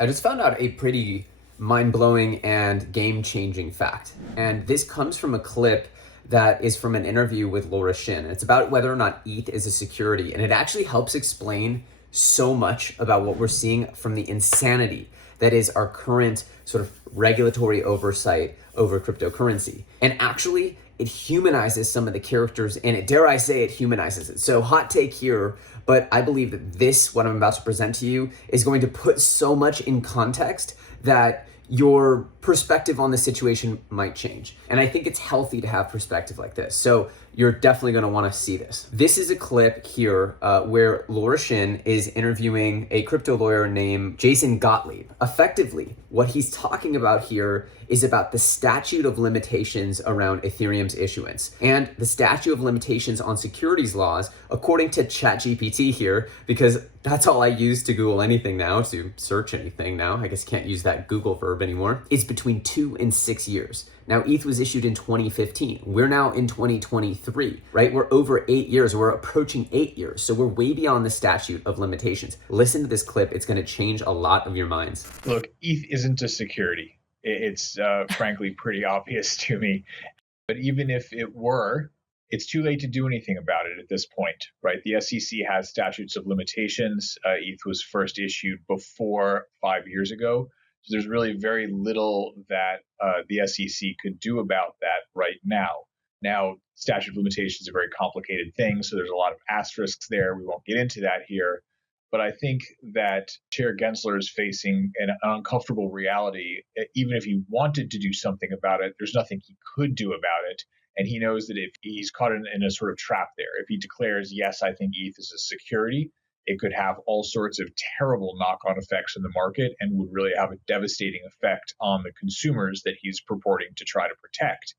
I just found out a pretty mind-blowing and game-changing fact. And this comes from a clip that is from an interview with Laura Shin. It's about whether or not ETH is a security. And it actually helps explain so much about what we're seeing from the insanity that is our current sort of regulatory oversight over cryptocurrency. And actually, it humanizes some of the characters in it. Dare I say it humanizes it. So hot take here, but I believe that this, what I'm about to present to you, is going to put so much in context that your perspective on the situation might change. And I think it's healthy to have perspective like this. So you're definitely gonna wanna see this. This is a clip here where Laura Shin is interviewing a crypto lawyer named Jason Gottlieb. Effectively, what he's talking about here is about the statute of limitations around Ethereum's issuance and the statute of limitations on securities laws, according to ChatGPT here, because that's all I use to Google anything now, to search anything now. I guess can't use that Google verb anymore. It's between 2 and 6 years. Now, ETH was issued in 2015. We're now in 2023, right? We're over 8 years. We're approaching 8 years. So we're way beyond the statute of limitations. Listen to this clip. It's going to change a lot of your minds. Look, ETH isn't a security. It's frankly pretty obvious to me. But even if it were, it's too late to do anything about it at this point, right? The SEC has statutes of limitations. ETH was first issued before 5 years ago. So there's really very little that the SEC could do about that right now. Now, statute of limitations is a very complicated thing, so there's a lot of asterisks there. We won't get into that here. But I think that Chair Gensler is facing an uncomfortable reality. Even if he wanted to do something about it, there's nothing he could do about it. And he knows that if he's caught in a sort of trap there, if he declares, yes, I think ETH is a security, it could have all sorts of terrible knock-on effects in the market and would really have a devastating effect on the consumers that he's purporting to try to protect.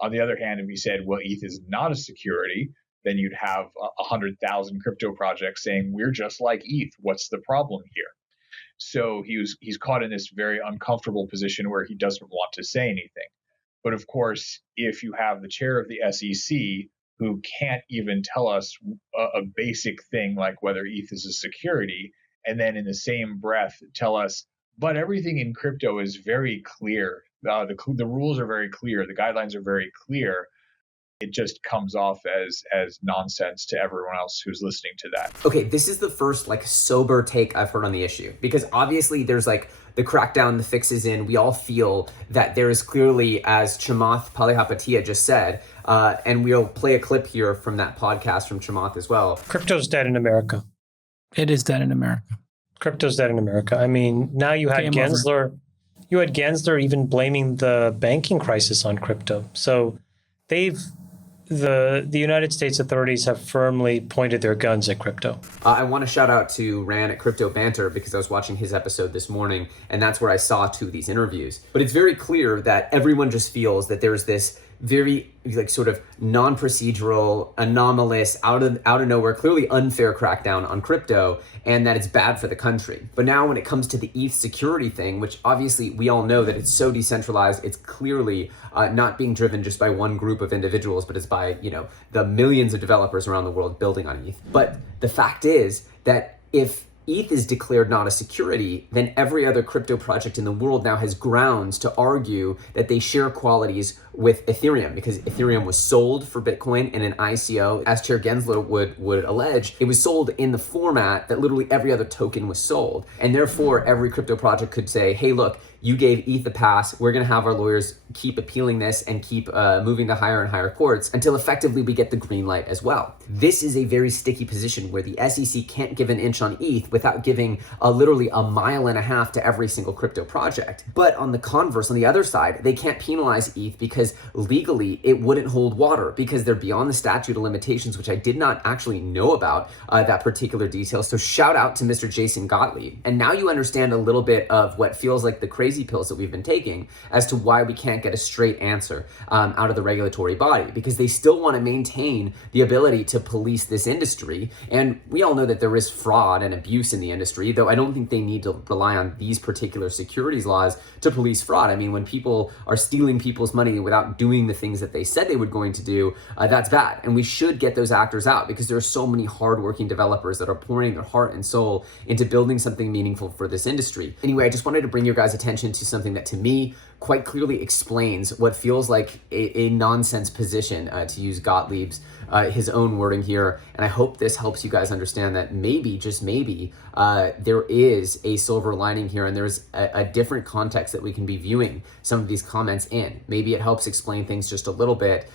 On the other hand, if he said, well, ETH is not a security, then you'd have 100,000 crypto projects saying, we're just like ETH. What's the problem here? So he's caught in this very uncomfortable position where he doesn't want to say anything. But of course, if you have the chair of the SEC who can't even tell us a basic thing like whether ETH is a security, and then in the same breath tell us, but everything in crypto is very clear. The rules are very clear. The guidelines are very clear. It just comes off as nonsense to everyone else who's listening to that. Okay, this is the first sober take I've heard on the issue, because obviously there's the crackdown, the fixes in. We all feel that there is clearly, as Chamath Palihapitiya just said, and we'll play a clip here from that podcast from Chamath as well. Crypto's dead in America. It is dead in America. Crypto's dead in America. I mean, now you had Gensler. You had Gensler even blaming the banking crisis on crypto. So the United States authorities have firmly pointed their guns at crypto. I want to shout out to Ran at Crypto Banter, because I was watching his episode this morning, and that's where I saw two of these interviews. But it's very clear that everyone just feels that there's this very sort of non-procedural, anomalous, out of nowhere, clearly unfair crackdown on crypto, and that it's bad for the country. But now when it comes to the ETH security thing, which obviously we all know that it's so decentralized, it's clearly not being driven just by one group of individuals, but it's by the millions of developers around the world building on ETH. But the fact is that if ETH is declared not a security, then every other crypto project in the world now has grounds to argue that they share qualities with Ethereum, because Ethereum was sold for Bitcoin in an ICO. As Chair Gensler would allege, it was sold in the format that literally every other token was sold. And therefore, every crypto project could say, hey, look, you gave ETH a pass. We're going to have our lawyers keep appealing this and keep moving to higher and higher courts until effectively we get the green light as well. This is a very sticky position where the SEC can't give an inch on ETH without giving literally a mile and a half to every single crypto project. But on the converse, on the other side, they can't penalize ETH because legally it wouldn't hold water, because they're beyond the statute of limitations, which I did not actually know about that particular detail. So shout out to Mr. Jason Gottlieb. And now you understand a little bit of what feels like the crazy crazy pills that we've been taking as to why we can't get a straight answer out of the regulatory body, because they still want to maintain the ability to police this industry. And we all know that there is fraud and abuse in the industry, though I don't think they need to rely on these particular securities laws to police fraud. I mean, when people are stealing people's money without doing the things that they said they were going to do, that's bad. And we should get those actors out, because there are so many hardworking developers that are pouring their heart and soul into building something meaningful for this industry. Anyway, I just wanted to bring your guys' attention to something that to me quite clearly explains what feels like a nonsense position, to use Gottlieb's his own wording here. And I hope this helps you guys understand that maybe, just maybe, there is a silver lining here, and there's a different context that we can be viewing some of these comments in. Maybe it helps explain things just a little bit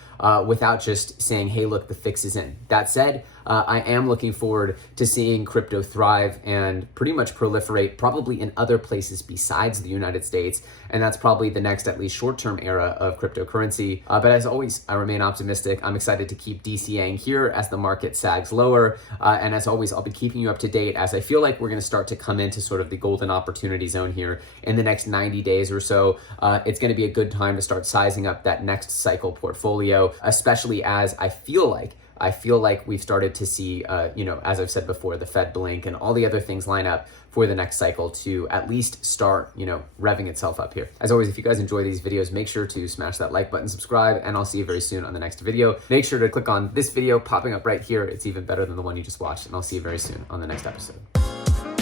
without just saying, hey, look, the fix is in. That said, I am looking forward to seeing crypto thrive and pretty much proliferate, probably in other places besides the United States. And that's probably the next, at least short-term era of cryptocurrency. But as always, I remain optimistic. I'm excited to keep DCAing here as the market sags lower. And as always, I'll be keeping you up to date, as I feel like we're going to start to come into sort of the golden opportunity zone here in the next 90 days or so. It's going to be a good time to start sizing up that next cycle portfolio, especially as I feel like we've started to see, as I've said before, the Fed blink and all the other things line up for the next cycle to at least start, revving itself up here. As always, if you guys enjoy these videos, make sure to smash that like button, subscribe, and I'll see you very soon on the next video. Make sure to click on this video popping up right here. It's even better than the one you just watched, and I'll see you very soon on the next episode.